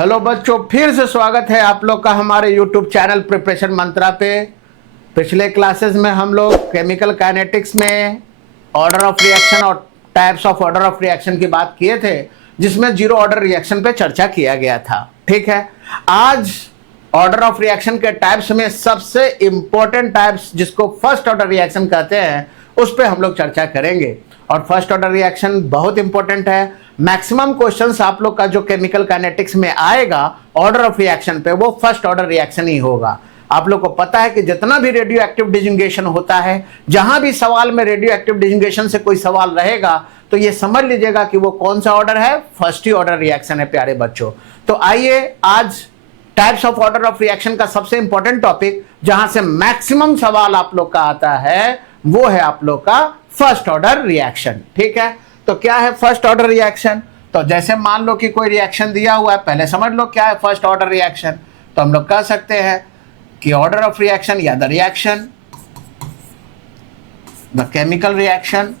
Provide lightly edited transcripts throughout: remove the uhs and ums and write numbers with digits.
Hello बच्चों, फिर से स्वागत है आप लोग का हमारे YouTube चैनल प्रिपरेशन मंत्रा पे। पिछले क्लासेस में हम लोग केमिकल काइनेटिक्स में ऑर्डर ऑफ रिएक्शन और types of order of reaction की बात किए थे, जिसमें जीरो ऑर्डर रिएक्शन पे चर्चा किया गया था। ठीक है, आज ऑर्डर ऑफ रिएक्शन के टाइप्स में सबसे इंपॉर्टेंट टाइप्स जिसको फर्स्ट ऑर्डर रिएक्शन कहते हैं, उस पर हम लोग चर्चा करेंगे। और फर्स्ट ऑर्डर रिएक्शन बहुत इंपॉर्टेंट है। मैक्सिमम क्वेश्चंस आप लोग का जो केमिकल काइनेटिक्स में आएगा ऑर्डर ऑफ रिएक्शन पे, वो फर्स्ट ऑर्डर रिएक्शन ही होगा। आप लोग को पता है कि जितना भी रेडियो एक्टिव डिजिंगेशन होता है, जहां भी सवाल में रेडियो एक्टिव डिजिंगेशन से कोई सवाल रहेगा तो ये समझ लीजिएगा कि वो कौन सा ऑर्डर है, फर्स्ट ही ऑर्डर रिएक्शन है प्यारे बच्चों। तो आइए आज types of order of reaction का सबसे इंपॉर्टेंट टॉपिक, जहां से मैक्सिमम सवाल आप लोग का आता है, वो है आप लोग का फर्स्ट ऑर्डर रिएक्शन। ठीक है, तो क्या है फर्स्ट ऑर्डर रिएक्शन? तो जैसे मान लो कि कोई रिएक्शन दिया हुआ है, पहले समझ लो क्या है फर्स्ट ऑर्डर रिएक्शन। तो हम लोग कह सकते हैं कि ऑर्डर ऑफ रिएक्शन या the reaction, the chemical reaction,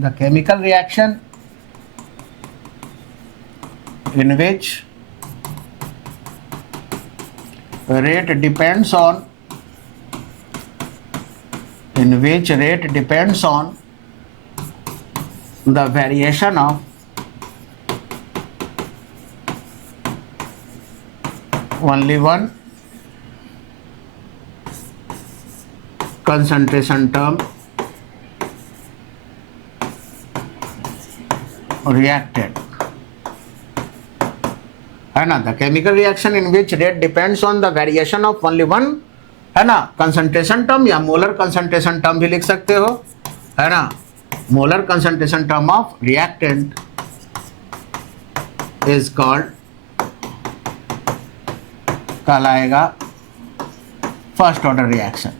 the chemical reaction in which rate depends on the variation of only one concentration term reacted, है ना। The chemical reaction in which rate depends on the variation of only one, है ना, concentration term या molar concentration term भी लिख सकते हो, है ना। Molar concentration term of reactant is called, कहलाएगा फर्स्ट ऑर्डर रिएक्शन।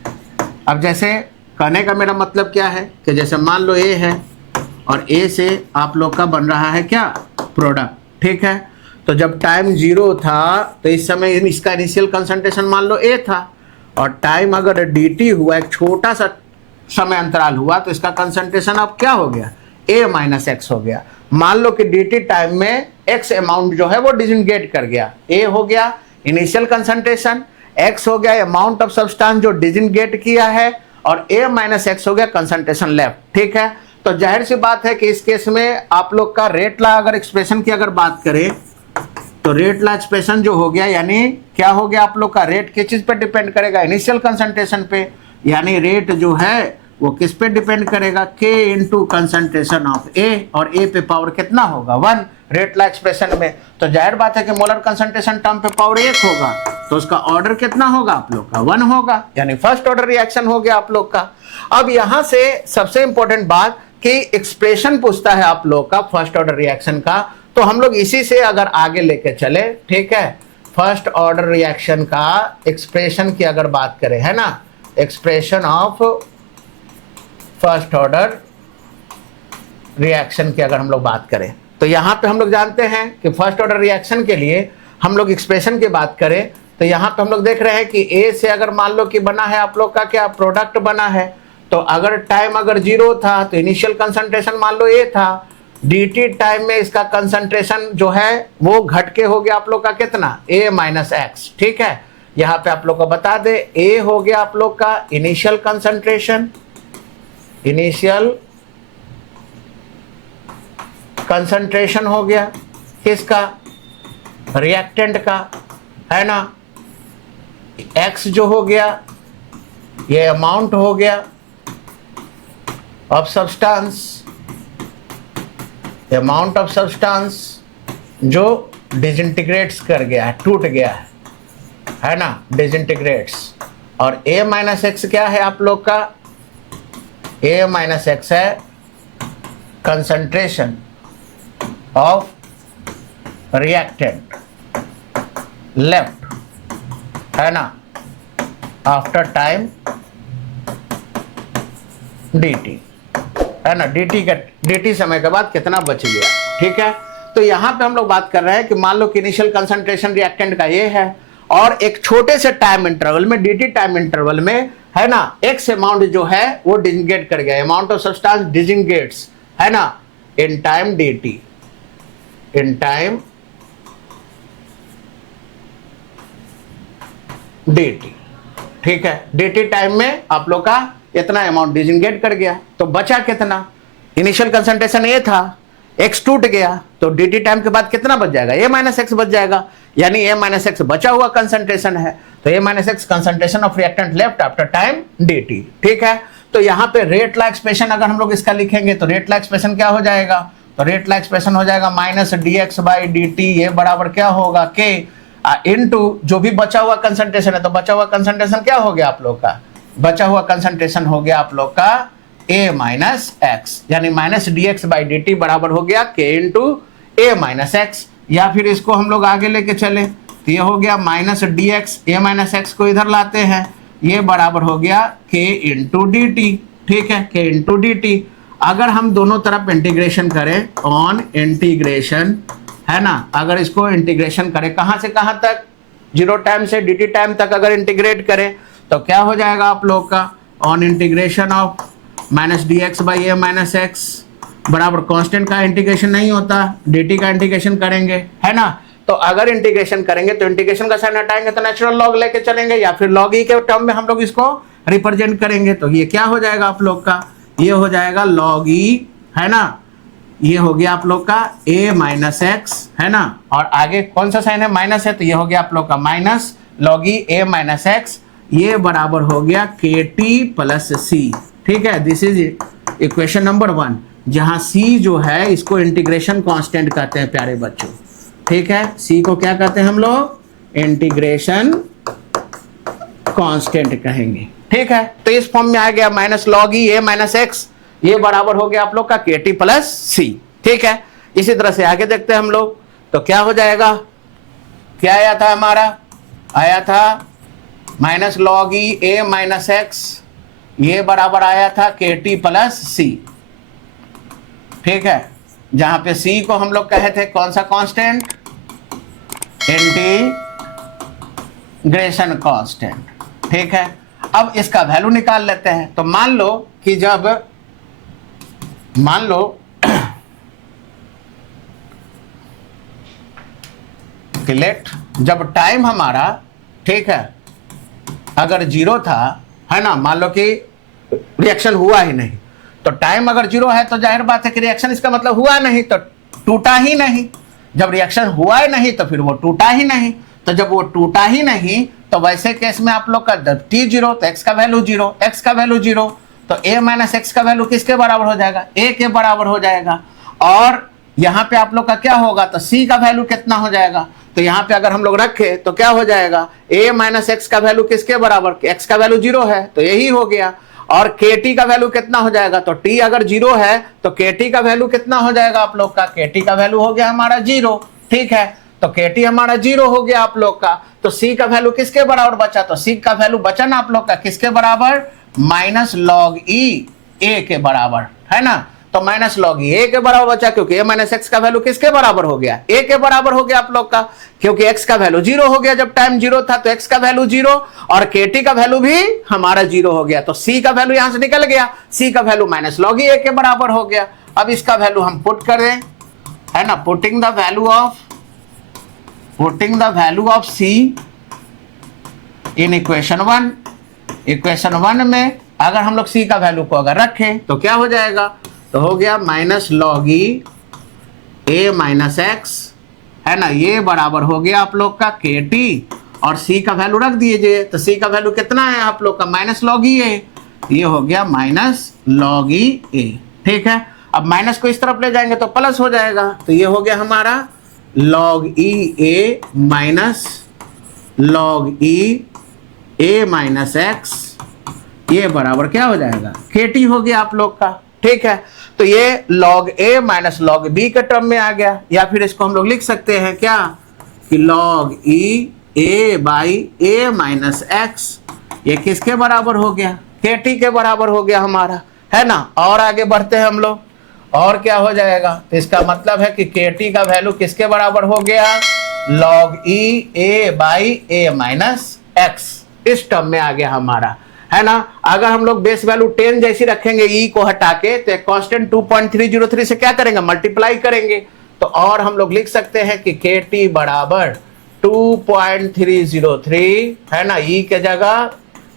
अब जैसे कहने का मेरा मतलब क्या है कि जैसे मान लो ए है और ए से आप लोग का बन रहा है क्या, प्रोडक्ट। ठीक है, तो जब टाइम जीरो था तो इस समय इसका इनिशियल कंसंट्रेशन मान लो ए था, और टाइम अगर dt हुआ, एक छोटा सा समय अंतराल हुआ, तो इसका कंसंट्रेशन अब क्या हो गया, a माइनस एक्स हो गया। मान लो कि dt टाइम में x अमाउंट जो है वो डिजिंगेट कर गया, a हो गया इनिशियल कंसंट्रेशन, x हो गया अमाउंट ऑफ सब्सटेंस जो डिजिंगेट किया है, और a माइनस एक्स हो गया कंसंट्रेशन लेफ्ट। ठीक है, तो जाहिर सी बात है कि इस केस में आप लोग का रेट ला अगर एक्सप्रेशन की अगर बात करें, तो रेट ला एक्सप्रेशन जो हो गया, यानी क्या हो गया आप लोग का, रेट किस चीज पे डिपेंड करेगा, इनिशियल कंसंट्रेशन पे। यानी रेट जो है वो किस पे डिपेंड करेगा, k into concentration of a, और a पे पावर कितना होगा, 1 रेट ला एक्सप्रेशन में। तो जाहिर बात है कि मोलर कंसंट्रेशन टर्म पे पावर 1 होगा, तो उसका ऑर्डर कितना होगा आप लोग का, 1 होगा, यानी फर्स्ट ऑर्डर रिएक्शन हो गया आप लोग का। अब यहां से सबसे इंपॉर्टेंट बात कि एक्सप्रेशन पूछता है आप लोग का फर्स्ट ऑर्डर रिएक्शन का, तो हम लोग इसी से अगर आगे लेके चले, ठीक है, फर्स्ट ऑर्डर रिएक्शन का एक्सप्रेशन की अगर बात करें, है ना, expression of first order reaction की अगर हम लोग बात करें, तो यहां पे हम लोग जानते हैं कि फर्स्ट ऑर्डर रिएक्शन के लिए हम लोग एक्सप्रेशन की बात करें, तो यहां पे हम लोग देख रहे हैं कि ए से अगर मान लो कि बना है आप लोग का क्या, प्रोडक्ट बना है, तो अगर टाइम अगर जीरो था तो इनिशियल कंसंट्रेशन मान लो ए था, dt टाइम में इसका कंसंट्रेशन जो है वो घट के हो गया आप लोग का कितना, a माइनस एक्स। ठीक है, यहाँ पे आप लोग को बता दे a हो गया आप लोग का इनिशियल कंसंट्रेशन, इनिशियल कंसंट्रेशन हो गया किसका, रिएक्टेंट का, है ना। x जो हो गया ये अमाउंट हो गया of substance, amount of substance जो डिसइंटीग्रेट्स कर गया है, टूट गया है ना, डिसइंटीग्रेट्स। और a माइनस एक्स क्या है आप लोग का, a माइनस एक्स है कंसंट्रेशन ऑफ रिएक्टेंट लेफ्ट, है ना, आफ्टर टाइम dt, है ना, dt समय के बाद कितना बच गया। ठीक है, तो यहां पे हम लोग बात कर रहे हैं कि मान लो कि इनिशियल कंसंट्रेशन रिएक्टेंट का ये है, और एक छोटे से टाइम इंटरवल में, dt टाइम इंटरवल में, है ना, एक्स अमाउंट जो है वो डिजिंगेट कर गया, अमाउंट ऑफ सब्सटेंस डिजिंगेट्स, है ना, in time dt, in time dt, ठीक है। dt टाइम में आप लोग का इतना अमाउंट डिजिंगेट कर गया, तो बचा कितना, इनिशियल कंसंट्रेशन ए था, x टूट गया, तो dt टाइम के बाद कितना बच जाएगा, a माइनस एक्स बच जाएगा, यानी a माइनस एक्स बचा हुआ कंसंट्रेशन है, तो a minus x concentration of reactant left after time dt, ठीक है। तो यहाँ पे रेट ला एक्सप्रेशन अगर हम लोग इसका लिखेंगे तो रेट ला एक्सप्रेशन क्या हो जाएगा, तो रेट ला एक्सप्रेशन हो जाएगा माइनस dx बाई dt, ये बराबर क्या होगा k इनटू जो भी बचा हुआ कंसंट्रेशन है, तो बचा हुआ कंसंट्रेशन क्या हो गया आप लोग का, बचा हुआ कंसंट्रेशन हो गया आप लोग का a माइनस एक्स, यानी माइनस dx बाई dt बराबर हो गया k into a minus x, या फिर इसको हम लोग आगे लेके चले तो ये हो गया minus dx, a minus x को इधर लाते हैं, ये बराबर हो गया k इंटू डी टी, ठीक है, k इंटू डी टी। अगर हम दोनों तरफ इंटीग्रेशन करें, ऑन इंटीग्रेशन है ना, अगर इसको इंटीग्रेशन करें कहां से कहां तक, 0 टाइम से dt टाइम तक अगर इंटीग्रेट करें तो क्या हो जाएगा आप लोग का, on integration of minus D x by A minus x बराबर कांस्टेंट का इंटीग्रेशन नहीं होता, dt का इंटीग्रेशन करेंगे, है ना। तो अगर इंटीग्रेशन करेंगे तो इंटीग्रेशन का साइन हटाएंगे तो नेचुरल लॉग लेके चलेंगे, या फिर लॉग ई के टर्म में हम लोग इसको रिप्रेजेंट करेंगे, तो ये क्या हो जाएगा आप लोग का, ये हो जाएगा लॉग ई, है ना, ये हो गया आप लोग का a माइनस एक्स, है ना, और आगे कौन सा साइन है, माइनस है, तो ये हो गया आप लोग का minus log E a minus x, ये बराबर हो गया के टी प्लस सी, ठीक है। दिस इज इक्वेशन नंबर 1, जहां c जो है इसको इंटीग्रेशन कांस्टेंट कहते हैं प्यारे बच्चों, ठीक है, c को क्या कहते हैं हम लोग, इंटीग्रेशन कांस्टेंट कहेंगे, ठीक है। तो इस फॉर्म में आ गया minus log E a minus x, ये बराबर हो गया आप लोग का के टी प्लस सी, ठीक है। इसी तरह से आगे देखते हैं हम लोग, तो क्या हो जाएगा, क्या आया था हमारा, आया था माइनस लॉग ई ए माइनस एक्स, ये बराबर आया था के टी प्लस सी, ठीक है, जहां पे सी को हम लोग कहे थे कौन सा कांस्टेंट, इंटीग्रेशन कांस्टेंट, ठीक है। अब इसका वैल्यू निकाल लेते हैं, तो मान लो कि जब, मान लो कि लेट जब टाइम हमारा, ठीक है, अगर 0 था, है ना, मान लो कि रिएक्शन हुआ ही नहीं, तो टाइम अगर 0 है तो जाहिर बात है कि रिएक्शन इसका मतलब हुआ नहीं, तो टूटा ही नहीं, जब रिएक्शन हुआ ही नहीं तो फिर वो टूटा ही नहीं, तो जब वो टूटा ही नहीं तो वैसे केस में आप लोग का जब t 0 तो x का वैल्यू 0, x का वैल्यू 0, तो a माइनस एक्स का वैल्यू किसके बराबर हो जाएगा, a के बराबर हो जाएगा, और यहाँ पे आप लोग का क्या होगा, तो c का वैल्यू कितना हो जाएगा, तो यहाँ पे अगर हम लोग रखे तो क्या हो जाएगा, a माइनस एक्स का वैल्यू किसके बराबर, x का वैल्यू 0 है तो यही हो गया, और kt का वैल्यू कितना हो जाएगा, तो t अगर 0 है तो kt का वैल्यू कितना हो जाएगा आप लोग का, kt का वैल्यू हो गया हमारा 0, ठीक है, तो kt हमारा 0 हो गया आप लोग का, तो c का वैल्यू किसके बराबर बचा, तो c का वैल्यू बचा ना आप लोग का किसके बराबर, माइनस लॉग ई ए के बराबर, है ना, तो माइनस लॉग ई ए के बराबर बचा, क्योंकि ए माइनस एक्स का वैल्यू किसके बराबर हो गया, ए के बराबर हो गया आप लोग का, क्योंकि एक्स का वैल्यू 0 हो गया, जब टाइम 0 था तो एक्स का वैल्यू 0 और केटी का वैल्यू भी हमारा 0 हो गया, तो सी का वैल्यू यहां से निकल गया, सी का वैल्यू माइनस लॉग ई ए के बराबर हो गया। अब इसका वैल्यू हम पुट करें, है ना, putting the value of C in equation 1, equation 1 में अगर हम लोग सी का वैल्यू को अगर रखें तो क्या हो जाएगा, तो हो गया माइनस लॉग ई ए माइनस एक्स, है ना, ये बराबर हो गया आप लोग का के टी, और सी का वैल्यू रख दीजिए, तो सी का वैल्यू कितना है आप लोग का, माइनस लॉग ई ए, ये हो गया माइनस लॉग ई ए, ठीक है। अब माइनस को इस तरफ ले जाएंगे तो प्लस हो जाएगा, तो ये हो गया हमारा लॉग ई ए माइनस लॉग ई ए माइनस एक्स, ये बराबर क्या हो जाएगा, के टी हो गया आप लोग का, ठीक है। तो ये log a minus log b के टर्म में आ गया, या फिर इसको हम लोग लिख सकते हैं क्या कि log e a by a minus x, ये किसके बराबर हो गया, के टी के बराबर हो गया हमारा, है ना। और आगे बढ़ते हैं हम लोग, और क्या हो जाएगा, तो इसका मतलब है कि के टी का वैल्यू किसके बराबर हो गया, log e a by a minus x, इस टर्म में आ गया हमारा, है ना। अगर हम लोग बेस वैल्यू 10 जैसी रखेंगे ई को हटा के, तो कांस्टेंट 2.303 से क्या करेंगे, मल्टीप्लाई करेंगे। तो और हम लोग लिख सकते हैं कि के टी बराबर 2.303, है ना, ई के जगह,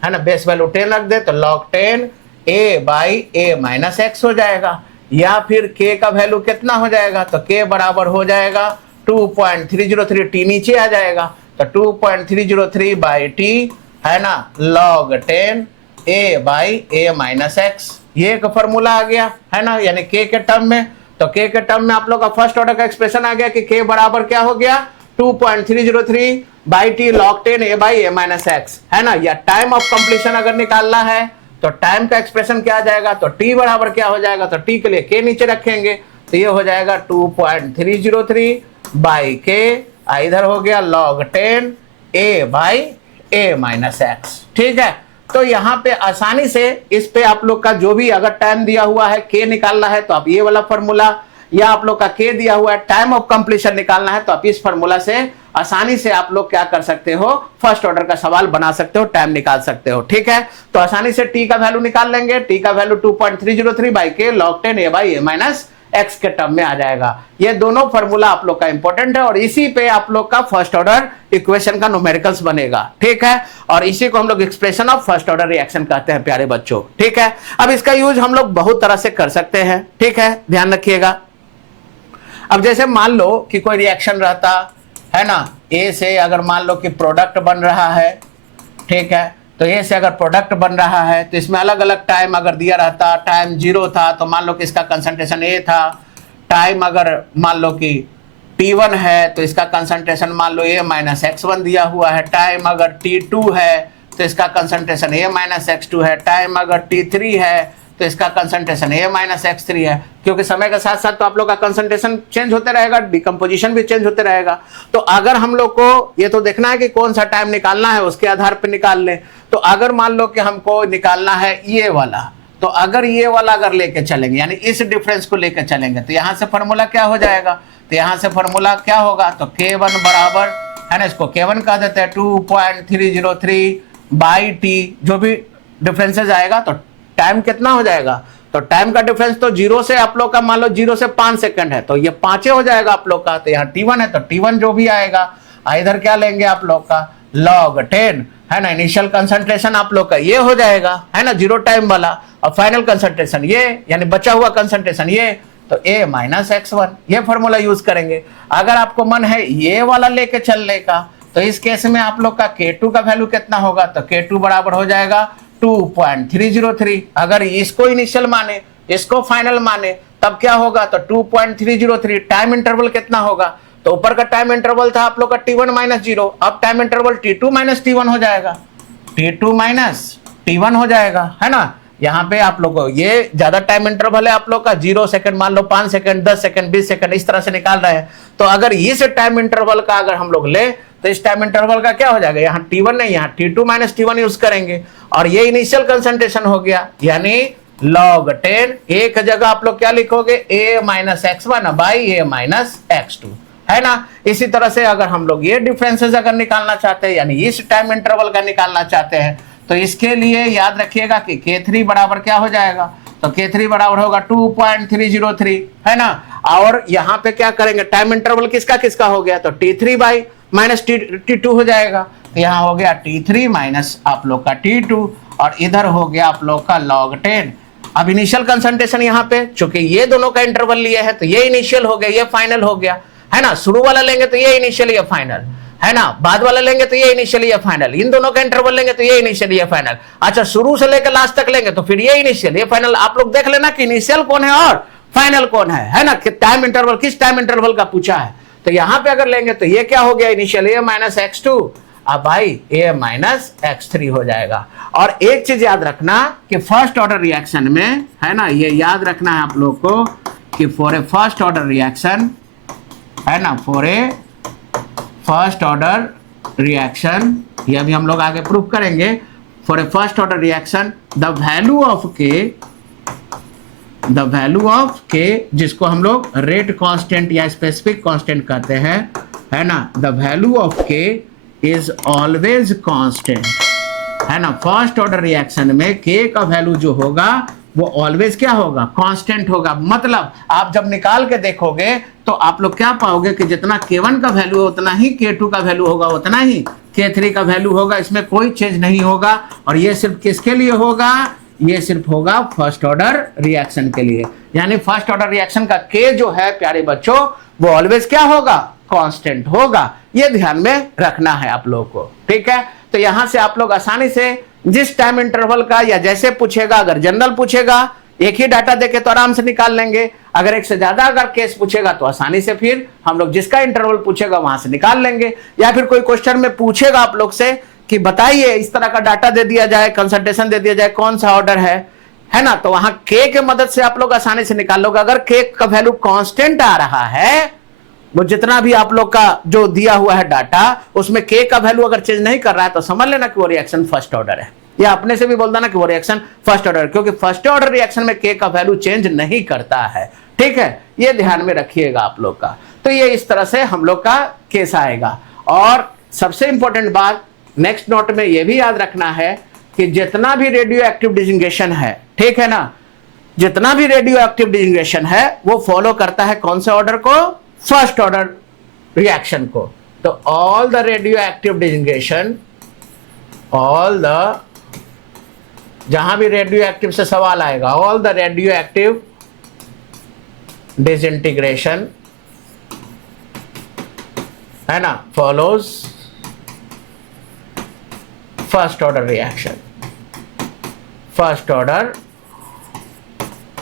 है ना, बेस वैल्यू 10 रख दे तो log 10 a by a minus x हो जाएगा। या फिर k का वैल्यू कितना हो जाएगा, तो k बराबर हो जाएगा 2.303, t नीचे आ जाएगा तो 2.303 बाई t, है ना, log 10 a by a minus x. ये एक फॉर्मूला आ गया, है ना, यानी k के टर्म में। तो k के टर्म में आप लोग का फर्स्ट ऑर्डर का एक्सप्रेशन आ गया कि k बराबर क्या हो गया, 2.303 by T log 10 a by a minus x, है ना। या टाइम ऑफ कंप्लीशन अगर निकालना है तो टाइम का एक्सप्रेशन क्या आ जाएगा, तो t बराबर क्या हो जाएगा, तो t के लिए k नीचे रखेंगे तो ये हो जाएगा 2.303 बाई k, इधर हो गया log 10 a by a minus x. ठीक है, तो यहाँ पे आसानी से इस पे आप लोग का जो भी अगर टाइम दिया हुआ है k निकालना है तो आप ये वाला फॉर्मूला, या आप लोग का k दिया हुआ है टाइम ऑफ कंप्लीशन निकालना है तो आप इस फॉर्मूला से आसानी से आप लोग क्या कर सकते हो, फर्स्ट ऑर्डर का सवाल बना सकते हो, टाइम निकाल सकते हो। ठीक है, तो आसानी से t का वैल्यू निकाल लेंगे, t का वैल्यू 2.303 बाई के log 10 a by a minus x के टर्म में आ जाएगा। ये दोनों फॉर्मूला आप लोग का इंपॉर्टेंट है और इसी पे आप लोग का फर्स्ट ऑर्डर इक्वेशन का न्यूमेरिकल्स बनेगा। ठीक है, और इसी को हम लोग expression of first order reaction कहते हैं प्यारे बच्चों। ठीक है, अब इसका यूज हम लोग बहुत तरह से कर सकते हैं। ठीक है, ध्यान रखिएगा। अब जैसे मान लो कि कोई रिएक्शन रहता है ना, ए से अगर मान लो कि प्रोडक्ट बन रहा है, ठीक है, तो ए से अगर प्रोडक्ट बन रहा है तो इसमें अलग अलग टाइम अगर दिया रहता, टाइम 0 था तो मान लो कि इसका कंसंट्रेशन ए था, टाइम अगर मान लो कि T1 है तो इसका कंसंट्रेशन मान लो a माइनस x1 दिया हुआ है, टाइम अगर T2 है तो इसका कंसंट्रेशन a माइनस x2 है, टाइम अगर T3 है तो इसका कंसंट्रेशन a माइनस x3 है। क्योंकि समय के साथ साथ तो आप लोग का कंसंट्रेशन चेंज होते रहेगा, डिकम्पोजिशन भी चेंज होते रहेगा। तो अगर हम लोग को ये तो देखना है कि कौन सा टाइम निकालना है, उसके आधार पर निकाल लें। तो अगर मान लो कि हमको निकालना है ये वाला, तो अगर ये वाला अगर लेके चलेंगे यानी इस डिफरेंस को लेकर चलेंगे तो यहाँ से फॉर्मूला क्या हो जाएगा, तो यहाँ से फॉर्मूला क्या होगा, तो K1 बराबर, है ना, इसको K1 कह देते हैं 2.303 बाई टी, जो भी डिफरेंसेस आएगा तो टाइम कितना हो जाएगा, तो टाइम का डिफरेंस तो 0 से आप लोग का मान लो 0 से 5 सेकंड है तो ये 5 हो जाएगा आप लोग का। तो यहाँ T1 है तो T1 जो भी आएगा, इधर क्या लेंगे आप लोग का log 10, है ना, इनिशियल कंसंट्रेशन आप लोग का ये हो जाएगा, है ना, 0 टाइम वाला, और फाइनल कंसंट्रेशन ये, यानी बचा हुआ कंसंट्रेशन ये, तो a माइनस x1, ये फॉर्मूला यूज करेंगे। अगर आपको मन है ये वाला लेके चलने का तो इस केस में आप लोग का K2 का वैल्यू कितना होगा, तो K2 बराबर हो जाएगा 2.303। अगर इसको इनिशियल माने, इसको फाइनल माने, तब क्या होगा, तो 2.303। टाइम इंटरवल कितना होगा, तो ऊपर का टाइम इंटरवल था आप लोग का T1 माइनस 0, अब time interval T2 minus T1 हो जाएगा, T2 माइनस T1 हो जाएगा, है ना। यहाँ पे आप लोग को ये ज्यादा टाइम इंटरवल है आप लोग का, 0 सेकंड मान लो, 5 सेकंड, 10 सेकंड, 20 सेकंड, इस तरह से निकाल रहे हैं। तो अगर इस टाइम इंटरवल का अगर हम लोग ले तो इस टाइम इंटरवल का क्या हो जाएगा, यहाँ T1 नहीं, यहाँ T2 माइनस T1 यूज करेंगे, और ये इनिशियल कंसंट्रेशन हो गया, यानी log 10 एक जगह आप लोग क्या लिखोगे, a minus x1 by a minus x2, है ना। इसी तरह से अगर हम लोग ये डिफरेंसेस अगर निकालना चाहते हैं, यानी इस टाइम इंटरवल का निकालना चाहते हैं, तो इसके लिए याद रखिएगा कि K3 बराबर क्या हो जाएगा, तो K3 बराबर होगा 2.303, है ना। और यहाँ पे क्या करेंगे, टाइम इंटरवल किसका किसका हो गया, तो T3 बाई माइनस T2 हो जाएगा, तो यहाँ हो गया T3 माइनस आप लोग का T2, और इधर हो गया आप लोग का log 10। अब इनिशियल कंसंट्रेशन यहाँ पे, चूंकि ये दोनों का इंटरवल लिए है तो ये इनिशियल हो गया, ये फाइनल हो गया, है ना। शुरू वाला लेंगे तो ये इनिशियल, ये फाइनल, है ना। बाद वाला लेंगे तो ये इनिशियल, ये फाइनल। इन दोनों का इंटरवल लेंगे तो ये इनिशियल, ये फाइनल। अच्छा, शुरू से लेकर लास्ट तक लेंगे तो फिर ये इनिशियल, ये फाइनल। आप लोग देख लेना कि इनिशियल कौन है और फाइनल कौन है ना, कि टाइम इंटरवल किस टाइम इंटरवल का पूछा है। तो यहां पे अगर लेंगे तो ये क्या हो गया, इनिशियल a माइनस x2 अब भाई a माइनस x3 हो जाएगा। और एक चीज याद रखना कि फर्स्ट ऑर्डर रिएक्शन में, है ना, ये याद रखना है आप लोग को कि for a first order reaction, है ना, for a first order reaction, ये अभी हम लोग आगे प्रूव करेंगे। For a first order reaction the value of के, जिसको हम लोग रेट कांस्टेंट या स्पेसिफिक कांस्टेंट कहते हैं, है ना, द वैल्यू ऑफ के इज ऑलवेज कांस्टेंट, है ना। फर्स्ट ऑर्डर रिएक्शन में के का वैल्यू जो होगा वो ऑलवेज क्या होगा, कांस्टेंट होगा। मतलब आप जब निकाल के देखोगे तो आप लोग क्या पाओगे कि जितना K1 का वैल्यू है उतना ही K2 का वैल्यू होगा, उतना ही K3 का वैल्यू होगा, इसमें कोई चेंज नहीं होगा। और ये सिर्फ किसके लिए होगा, ये सिर्फ होगा फर्स्ट ऑर्डर रिएक्शन के लिए। यानी फर्स्ट ऑर्डर रिएक्शन का K जो है प्यारे बच्चों वो ऑलवेज क्या होगा, कांस्टेंट होगा। ये ध्यान में रखना है आप लोग को, ठीक है। तो यहां से आप लोग आसानी से जिस टाइम इंटरवल का या जैसे पूछेगा, अगर जनरल पूछेगा एक ही डाटा देके तो आराम से निकाल लेंगे, अगर एक से ज्यादा अगर केस पूछेगा तो आसानी से फिर हम लोग जिसका इंटरवल पूछेगा वहां से निकाल लेंगे। या फिर कोई क्वेश्चन में पूछेगा आप लोग से कि बताइए इस तरह का डाटा दे दिया जाए, कंसंट्रेशन दे दिया जाए, कौन सा ऑर्डर है ना, तो वहां के के मदद से आप लोग आसानी से निकाल लोगे। अगर के का वैल्यू कांस्टेंट आ रहा है, वो जितना भी आप लोग का जो दिया हुआ है डाटा उसमें के का वैल्यू अगर चेंज नहीं कर रहा है तो समझ लेना कि वो रिएक्शन फर्स्ट ऑर्डर है, या अपने से भी बोल देना कि वो रिएक्शन फर्स्ट ऑर्डर, क्योंकि फर्स्ट ऑर्डर रिएक्शन में के का वैल्यू चेंज नहीं करता है, ठीक है। ये ध्यान में रखिएगा आप लोग का। तो ये इस तरह से हम लोग का केस आएगा। और सबसे इंपॉर्टेंट बात नेक्स्ट नोट में ये भी याद रखना है कि जितना भी रेडियो एक्टिव डिजिंगेशन है, ठीक है ना, जितना भी रेडियो एक्टिव डिजिंगेशन है वो फॉलो करता है कौन से ऑर्डर को, फर्स्ट ऑर्डर रिएक्शन को। तो all the radioactive disintegration, all the, जहां भी रेडियो एक्टिव से सवाल आएगा, all the radioactive disintegration, है ना, follows first order reaction, first order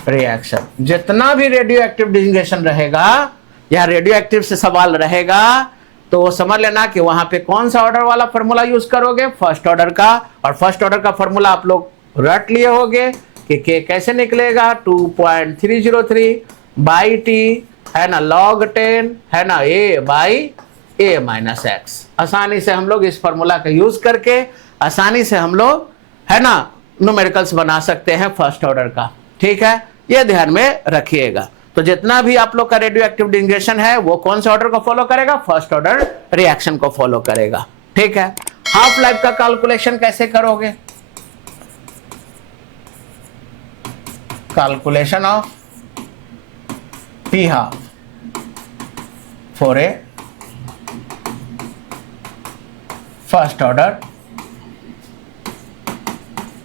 reaction. जितना भी रेडियो एक्टिव डिजिंगेशन रहेगा या रेडियो एक्टिव से सवाल रहेगा तो वो समझ लेना कि वहां पे कौन सा ऑर्डर वाला फॉर्मूला यूज करोगे, फर्स्ट ऑर्डर का। और फर्स्ट ऑर्डर का फॉर्मूला आप लोग रट लिए होगे कि के कैसे निकलेगा, 2.303 बाई टी, है ना, log 10, है ना, a by a minus x. आसानी से हम लोग इस फॉर्मूला का यूज करके आसानी से हम लोग, है ना, न्यूमेरिकल्स बना सकते हैं फर्स्ट ऑर्डर का, ठीक है। ये ध्यान में रखिएगा। तो जितना भी आप लोग का रेडियो एक्टिव डिजिंगेशन है वो कौन से ऑर्डर को फॉलो करेगा, फर्स्ट ऑर्डर रिएक्शन को फॉलो करेगा, ठीक है। हाफ लाइफ का कैलकुलेशन कैसे करोगे, calculation of T half for a first order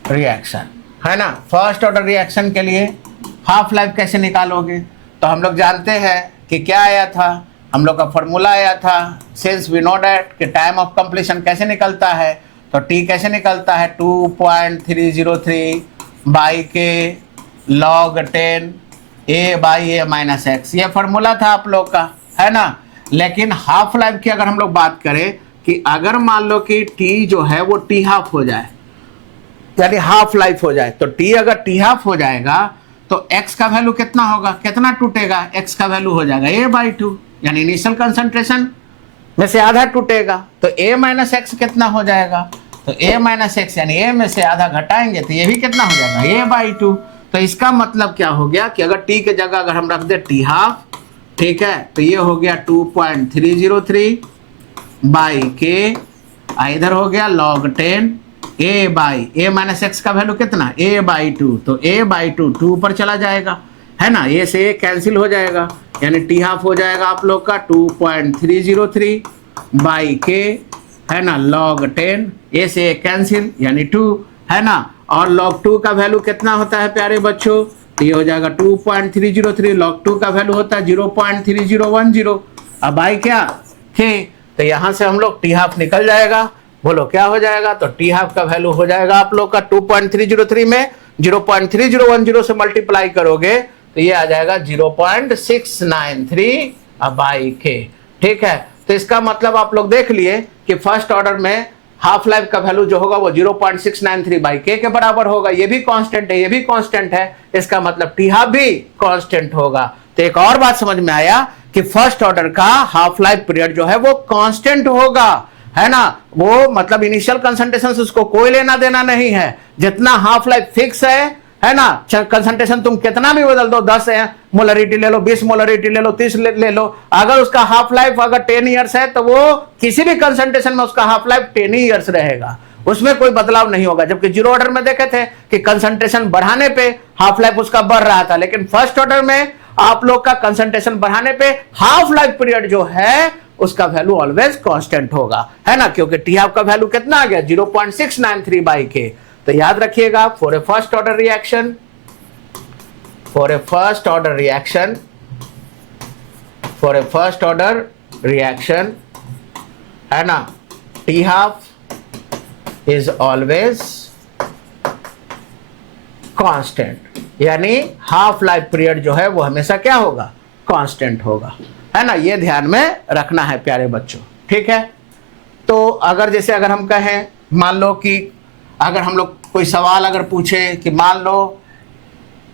reaction, है ना। फर्स्ट ऑर्डर रिएक्शन के लिए हाफ लाइफ कैसे निकालोगे, तो हम लोग जानते हैं कि क्या आया था, हम लोग का फॉर्मूला आया था, सिंस वी नो दैट कि टाइम ऑफ कंप्लीशन कैसे निकलता है, तो टी कैसे निकलता है, 2.303 बाई के log 10 a by a minus x. ये फॉर्मूला था आप लोग का, है ना। लेकिन हाफ लाइफ की अगर हम लोग बात करें कि अगर मान लो कि टी जो है वो टी हाफ हो जाए, यानी हाफ लाइफ हो जाए, तो टी अगर टी हाफ हो जाएगा तो x का वैल्यू कितना होगा, कितना टूटेगा, x का वैल्यू हो जाएगा a बाई 2, यानी इनिशियल कंसंट्रेशन में से आधा टूटेगा। तो a माइनस एक्स कितना हो जाएगा, तो a माइनस एक्स यानी a में से आधा घटाएंगे तो ये भी कितना हो जाएगा, a बाई 2। तो इसका मतलब क्या हो गया कि अगर t के जगह अगर हम रख दे टी हाफ, ठीक है, तो ये हो गया 2.303 बाई के, इधर हो गया log 10 a by a minus x का वैल्यू कितना, a बाई 2, तो a बाई 2 2 पर चला जाएगा, है ना, a से a कैंसिल हो जाएगा, यानी टी हाफ हो जाएगा आप लोग का 2.303 बाई के, है ना, log 10, a से a कैंसिल यानी 2, है ना। और log 2 का वैल्यू कितना होता है प्यारे बच्चों, तो ये हो जाएगा 2.303, log 2 का वैल्यू होता है 0.3010। अब आई क्या के, तो यहां से हम लोग टी हाफ निकल जाएगा, बोलो क्या हो जाएगा, तो टी हाफ का वैल्यू हो जाएगा आप लोग का 2.303 में 0.3010 से मल्टीप्लाई करोगे तो ये आ जाएगा 0.693 बाई के, ठीक है। तो इसका मतलब आप लोग देख लिए कि फर्स्ट ऑर्डर में हाफ लाइफ का वैल्यू जो होगा वो 0.693 बाई के बराबर होगा। ये भी कांस्टेंट है, ये भी कांस्टेंट है, इसका मतलब टी हाफ भी कांस्टेंट होगा। तो एक और बात समझ में आया कि फर्स्ट ऑर्डर का हाफ लाइफ पीरियड जो है वो कांस्टेंट होगा, है ना। वो मतलब इनिशियल कंसंट्रेशन से उसको कोई लेना देना नहीं है, जितना हाफ लाइफ फिक्स है ना, कंसंट्रेशन तुम कितना भी बदल दो, 10 मोलरिटी ले लो, 20 मोलरिटी ले लो, 30 ले लो, अगर उसका हाफ लाइफ अगर 10 ईयर्स है तो वो किसी भी कंसंट्रेशन में उसका हाफ लाइफ 10 ईयर्स रहेगा, उसमें कोई बदलाव नहीं होगा। जबकि जीरो ऑर्डर में देखे थे कि कंसंट्रेशन बढ़ाने पे हाफ लाइफ उसका बढ़ रहा था, लेकिन फर्स्ट ऑर्डर में आप लोग का कंसंट्रेशन बढ़ाने पे हाफ लाइफ पीरियड जो है उसका वैल्यू ऑलवेज कांस्टेंट होगा, है ना, क्योंकि टी हाफ का वैल्यू कितना आ गया 0.693/K। तो याद रखिएगा for a first order reaction, for a first order reaction, for a first order reaction, है ना, T half is always constant, यानी हाफ लाइफ पीरियड जो है वो हमेशा क्या होगा, कांस्टेंट होगा, है ना। ये ध्यान में रखना है प्यारे बच्चों, ठीक है। तो अगर जैसे अगर हम कहें, मान लो कि अगर हम लोग कोई सवाल अगर पूछे कि मान लो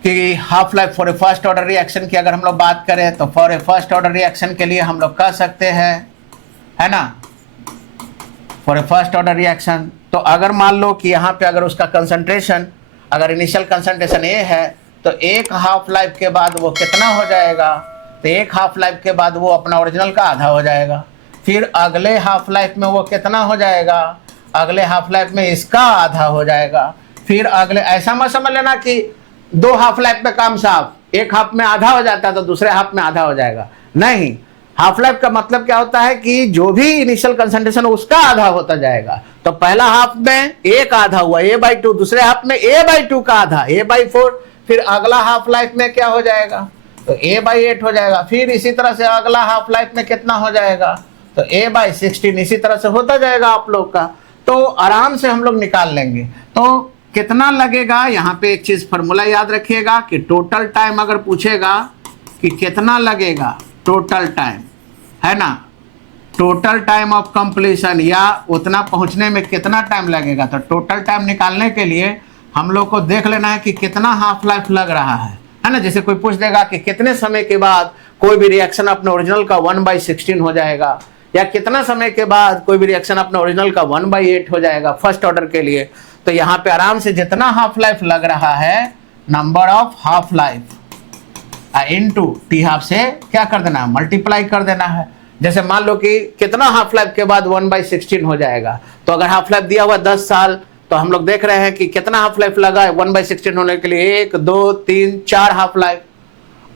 कि half life for a first order reaction की अगर हम लोग बात करें, तो for a first order reaction के लिए हम लोग कह सकते हैं, है ना, for a first order reaction, तो अगर मान लो कि यहाँ पे अगर उसका कंसंट्रेशन, अगर इनिशियल कंसंट्रेशन ए है, तो एक हाफ लाइफ के बाद वो कितना हो जाएगा, तो एक हाफ लाइफ के बाद वो अपना ओरिजिनल का आधा हो जाएगा। फिर अगले हाफ लाइफ में वो कितना हो जाएगा, अगले हाफ लाइफ में इसका आधा हो जाएगा। फिर अगले, ऐसा मत समझ लेना कि दो हाफ लाइफ में काम साफ, एक हाफ में आधा हो जाता है तो दूसरे हाफ में आधा हो जाएगा, नहीं। हाफ लाइफ का मतलब क्या होता है कि जो भी इनिशियल कंसंट्रेशन उसका आधा होता जाएगा। तो पहला हाफ में एक आधा हुआ A/2, दूसरे हाफ में A/2 का आधा A/4, फिर अगला हाफ लाइफ में क्या हो जाएगा, तो A/8 हो जाएगा। फिर इसी तरह से अगला हाफ लाइफ में कितना हो जाएगा, तो A/16, इसी तरह से होता जाएगा आप लोग का। तो आराम से हम लोग निकाल लेंगे। तो कितना लगेगा, यहाँ पे एक चीज फॉर्मूला याद रखिएगा कि टोटल टाइम अगर पूछेगा कि कितना लगेगा, टोटल टाइम, है ना, टोटल टाइम ऑफ कंप्लीशन, या उतना पहुंचने में कितना टाइम लगेगा, तो टोटल टाइम निकालने के लिए हम लोग को देख लेना है कि कितना हाफ लाइफ लग रहा है ना। जैसे कोई पूछ देगा कि कितने समय के बाद कोई भी रिएक्शन अपने ओरिजिनल का 1/16 हो जाएगा, या कितना समय के बाद कोई भी रिएक्शन अपने ओरिजिनल का 1/8 हो जाएगा फर्स्ट ऑर्डर के लिए, तो यहाँ पे आराम से जितना हाफ लाइफ लग रहा है, number of half life into T half से क्या कर देना है, मल्टीप्लाई कर देना है। जैसे मान लो कि कितना हाफ लाइफ के बाद 1/16 हो जाएगा, तो अगर हाफ लाइफ दिया हुआ 10 साल, तो हम लोग देख रहे हैं कि कितना हाफ लाइफ लगा है 1/16 होने के लिए, 1 2 3 4 हाफ लाइफ।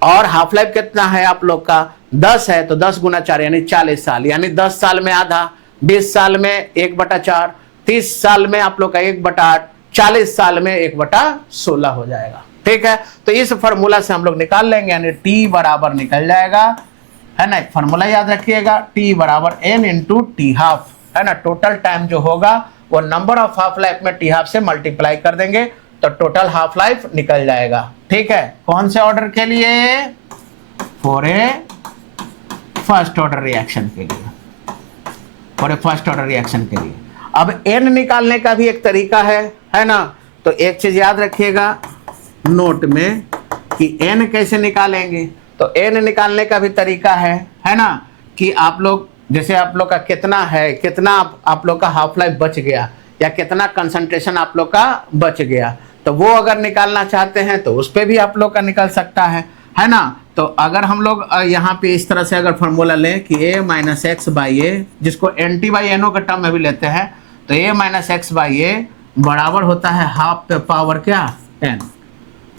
और हाफ लाइफ कितना है आप लोग का 10 है, तो 10 × 4 यानी 40 साल, यानी 10 साल में आधा, 20 साल में 1/4, 30 साल में आप लोग का 1/8, 40 साल में 1/16 हो जाएगा, ठीक है। तो इस फॉर्मूला से हम लोग निकाल लेंगे, यानी टी बराबर निकल जाएगा, है ना। एक फॉर्मूला याद रखिएगा, टी बराबर n × टी हाफ, है ना। टोटल टाइम जो होगा वो नंबर ऑफ हाफ लाइफ में टी हाफ से मल्टीप्लाई कर देंगे, तो टोटल हाफ लाइफ निकल जाएगा, ठीक है। कौन से ऑर्डर के लिए, for a first order reaction के लिए, for a first order reaction के लिए। अब n निकालने का भी एक तरीका है ना। तो एक चीज याद रखिएगा नोट में कि n कैसे निकालेंगे। तो n निकालने का भी तरीका है ना, कि आप लोग जैसे आप लोग का कितना है, कितना आप लोग का हाफ लाइफ बच गया, या कितना कंसंट्रेशन आप लोग का बच गया, तो वो अगर निकालना चाहते हैं तो उस पर भी आप लोग का निकल सकता है ना। तो अगर हम लोग यहाँ पे इस तरह से अगर फॉर्मूला लें कि a - x/a, जिसको NT/NO का टर्म में भी लेते हैं, तो a - x/a बराबर होता है हाफ पे पावर क्या, n,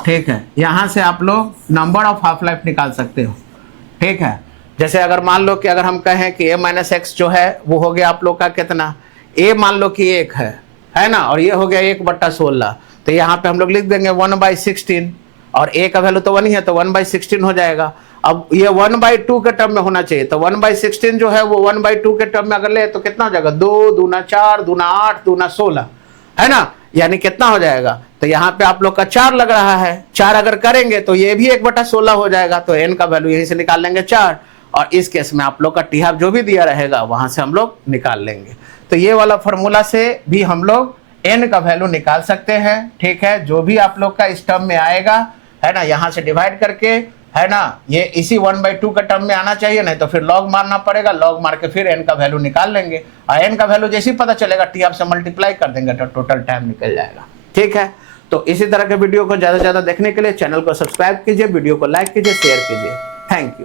ठीक है। यहाँ से आप लोग नंबर ऑफ हाफ लाइफ निकाल सकते हो, ठीक है। जैसे अगर मान लो कि अगर हम कहें कि a - x जो है वो हो गया आप लोग का कितना, a मान लो कि 1 है ना, और ये हो गया 1/16, तो यहाँ पे हम लोग लिख देंगे 1/16, और a का वैल्यू तो 1 ही है, तो 1/16 हो जाएगा। अब ये 1/2 के टर्म में होना चाहिए, तो 1/16 जो है वो 1/2 के टर्म में अगर ले तो कितना हो जाएगा, 2 दूना 4 दूना 8 दूना 16, है ना, यानी कितना हो जाएगा। तो यहाँ पे आप लोग का 4 लग रहा है, 4 अगर करेंगे तो ये भी 1/16 हो जाएगा, तो n का वैल्यू यहीं से निकाल लेंगे 4, और इस केस में आप लोग का टी हाफ जो भी दिया रहेगा वहां से हम लोग निकाल लेंगे। तो ये वाला फॉर्मूला से भी हम लोग n का वैल्यू निकाल सकते हैं, ठीक है। जो भी आप लोग का इस टर्म में आएगा, है ना, यहाँ से डिवाइड करके, है ना, ये इसी 1/2 का टर्म में आना चाहिए, नहीं तो फिर लॉग मारना पड़ेगा, लॉग मार के फिर n का वैल्यू निकाल लेंगे, और n का वैल्यू जैसे ही पता चलेगा टी हाफ से मल्टीप्लाई कर देंगे तो टोटल टाइम निकल जाएगा, ठीक है। तो इसी तरह के वीडियो को ज़्यादा से ज़्यादा देखने के लिए चैनल को सब्सक्राइब कीजिए, वीडियो को लाइक कीजिए, शेयर कीजिए। Thank you.